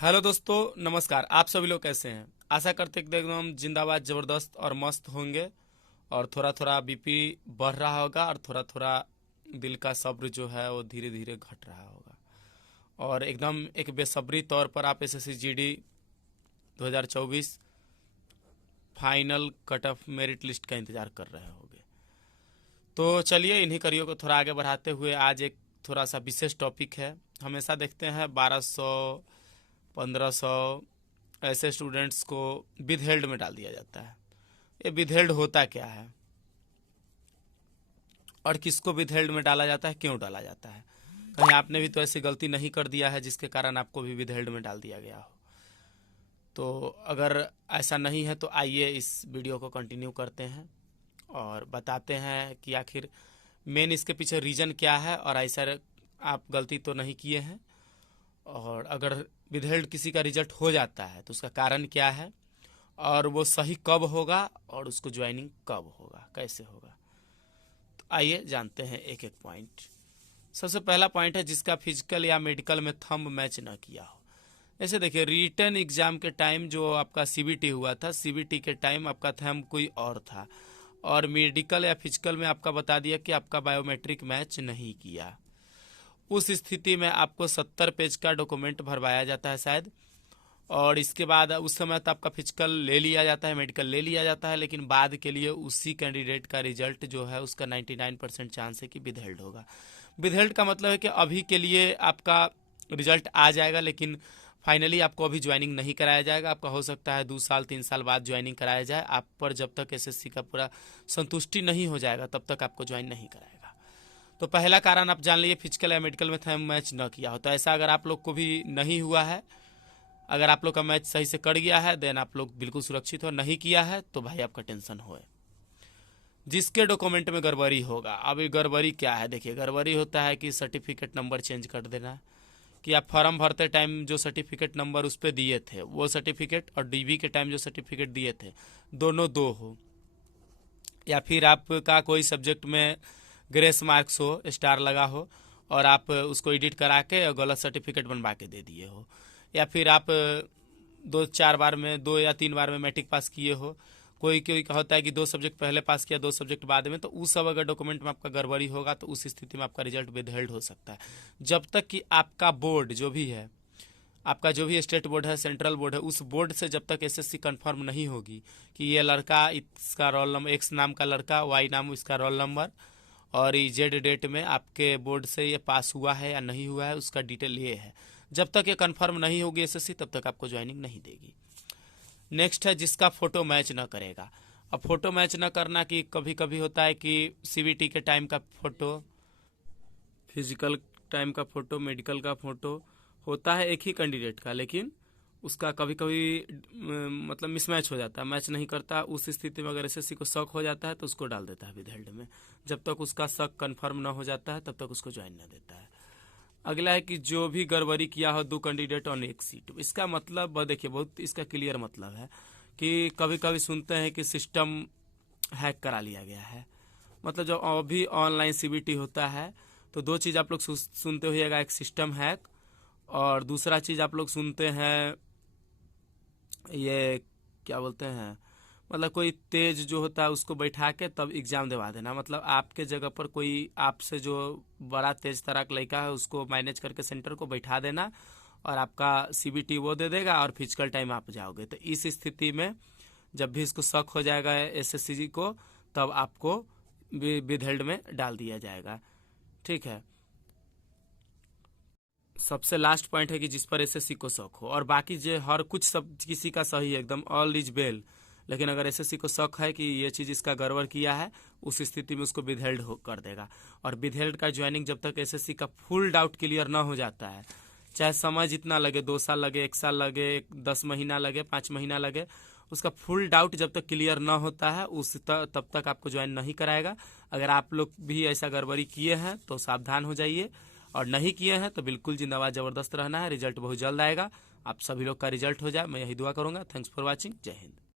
Hello दोस्तों, नमस्कार। आप सभी लोग कैसे हैं? आशा करते हैं कि एकदम जिंदाबाद, जबरदस्त और मस्त होंगे। और थोड़ा थोड़ा बीपी बढ़ रहा होगा और थोड़ा थोड़ा दिल का सब्र जो है वो धीरे धीरे घट रहा होगा। और एकदम एक बेसब्री तौर पर आप SSC GD 2024 final cut off merit list का इंतजार कर रहे होंगे। तो चलिए, इन्हीं कड़ियों को थोड़ा आगे बढ़ाते हुए आज एक थोड़ा सा विशेष टॉपिक है। हमेशा देखते हैं 1200 1500 ऐसे स्टूडेंट्स को विदहेल्ड में डाल दिया जाता है। ये विदहेल्ड होता क्या है और किसको विदहेल्ड में डाला जाता है, क्यों डाला जाता है? कहीं आपने भी तो ऐसी गलती नहीं कर दिया है जिसके कारण आपको भी विदहेल्ड में डाल दिया गया हो? तो अगर ऐसा नहीं है तो आइए इस वीडियो को कंटिन्यू करते हैं और बताते हैं कि आखिर मेन इसके पीछे रीज़न क्या है और ऐसा आप गलती तो नहीं किए हैं। और अगर विदहेल्ड किसी का रिजल्ट हो जाता है तो उसका कारण क्या है और वो सही कब होगा और उसको ज्वाइनिंग कब होगा, कैसे होगा। तो आइए जानते हैं एक एक पॉइंट। सबसे पहला पॉइंट है जिसका फिजिकल या मेडिकल में थंब मैच ना किया हो। ऐसे देखिए, रिटन एग्जाम के टाइम जो आपका सीबीटी हुआ था, सीबीटी के टाइम आपका थंब कोई और था और मेडिकल या फिजिकल में आपका बता दिया कि आपका बायोमेट्रिक मैच नहीं किया। उस स्थिति में आपको 70 पेज का डॉक्यूमेंट भरवाया जाता है शायद। और इसके बाद उस समय तो आपका फिजिकल ले लिया जाता है, मेडिकल ले लिया जाता है, लेकिन बाद के लिए उसी कैंडिडेट का रिजल्ट जो है उसका 99% चांस है कि विदहेल्ड होगा। विदहेल्ड का मतलब है कि अभी के लिए आपका रिजल्ट आ जाएगा लेकिन फाइनली आपको अभी ज्वाइनिंग नहीं कराया जाएगा। आपका हो सकता है 2 साल 3 साल बाद ज्वाइनिंग कराया जाए। आप पर जब तक एसएससी का पूरा संतुष्टि नहीं हो जाएगा तब तक आपको ज्वाइन नहीं कराएगा। तो पहला कारण आप जान लीजिए, फिजिकल या मेडिकल में थंब मैच न किया हो। तो ऐसा अगर आप लोग को भी नहीं हुआ है, अगर आप लोग का मैच सही से कट गया है देन आप लोग बिल्कुल सुरक्षित हो। नहीं किया है तो भाई आपका टेंशन हो। जिसके डॉक्यूमेंट में गड़बड़ी होगा, अब ये गड़बड़ी क्या है? देखिए, गड़बड़ी होता है कि सर्टिफिकेट नंबर चेंज कर देना, कि आप फॉर्म भरते टाइम जो सर्टिफिकेट नंबर उस पर दिए थे वो सर्टिफिकेट और डीबी के टाइम जो सर्टिफिकेट दिए थे दोनों दो हो, या फिर आपका कोई सब्जेक्ट में ग्रेस मार्क्स हो, स्टार लगा हो और आप उसको एडिट करा के गलत सर्टिफिकेट बनवा के दे दिए हो, या फिर आप 2 4 बार में 2 या 3 बार में मैट्रिक पास किए हो। कोई कोई होता है कि 2 सब्जेक्ट पहले पास किया 2 सब्जेक्ट बाद में, तो उस सब अगर डॉक्यूमेंट में आपका गड़बड़ी होगा तो उस स्थिति में आपका रिजल्ट विदहेल्ड हो सकता है। जब तक कि आपका बोर्ड जो भी है, आपका जो भी स्टेट बोर्ड है, सेंट्रल बोर्ड है, उस बोर्ड से जब तक एसएससी कंफर्म नहीं होगी कि ये लड़का, इसका रोल नंबर, एक्स नाम का लड़का, वाई नाम इसका रोल नंबर और ये जेड डेट में आपके बोर्ड से ये पास हुआ है या नहीं हुआ है, उसका डिटेल ये है। जब तक ये कंफर्म नहीं होगी एसएससी तब तक आपको ज्वाइनिंग नहीं देगी। नेक्स्ट है जिसका फोटो मैच ना करेगा। अब फोटो मैच ना करना कि कभी कभी होता है कि सीबीटी के टाइम का फोटो, फिजिकल टाइम का फोटो, मेडिकल का फोटो होता है एक ही कैंडिडेट का, लेकिन उसका कभी कभी मतलब मिसमैच हो जाता है, मैच नहीं करता। उस स्थिति में अगर एसएससी को शक हो जाता है तो उसको डाल देता है विदहेल्ड में। जब तक उसका शक कंफर्म ना हो जाता है तब तक उसको ज्वाइन ना देता है। अगला है कि जो भी गड़बड़ी किया हो 2 कैंडिडेट ऑन एक सीट। इसका मतलब देखिए, बहुत इसका क्लियर मतलब है कि कभी कभी सुनते हैं कि सिस्टम हैक करा लिया गया है। मतलब जब अभी ऑनलाइन सीबीटी होता है तो 2 चीज़ आप लोग सुनते होइएगा, एक सिस्टम हैक और दूसरा चीज़ आप लोग सुनते हैं ये क्या बोलते हैं, मतलब कोई तेज जो होता है उसको बैठा के तब एग्जाम दिवा देना। मतलब आपके जगह पर कोई आपसे जो बड़ा तेज तराक लड़का है उसको मैनेज करके सेंटर को बैठा देना और आपका सीबीटी वो दे देगा और फिजिकल टाइम आप जाओगे। तो इस स्थिति में जब भी इसको शक हो जाएगा एसएससी को तब आपको विदहेल्ड में डाल दिया जाएगा। ठीक है। सबसे लास्ट पॉइंट है कि जिस पर एसएससी को शक हो, और बाकी जो हर कुछ सब किसी का सही है, एकदम ऑल इज वेल। लेकिन अगर एसएससी को शक है कि ये चीज़ इसका गड़बड़ किया है, उस स्थिति में उसको विदहेल्ड कर देगा। और विदहेल्ड का ज्वाइनिंग जब तक एसएससी का फुल डाउट क्लियर ना हो जाता है, चाहे समय जितना लगे, 2 साल लगे, 1 साल लगे, 10 महीना लगे, 5 महीना लगे, उसका फुल डाउट जब तक क्लियर ना होता है तब तक आपको ज्वाइन नहीं कराएगा। अगर आप लोग भी ऐसा गड़बड़ी किए हैं तो सावधान हो जाइए, और नहीं किए हैं तो बिल्कुल जिंदाबाद जबरदस्त रहना है। रिजल्ट बहुत जल्द आएगा, आप सभी लोग का रिजल्ट हो जाए, मैं यही दुआ करूंगा। Thanks for watching. जय हिंद।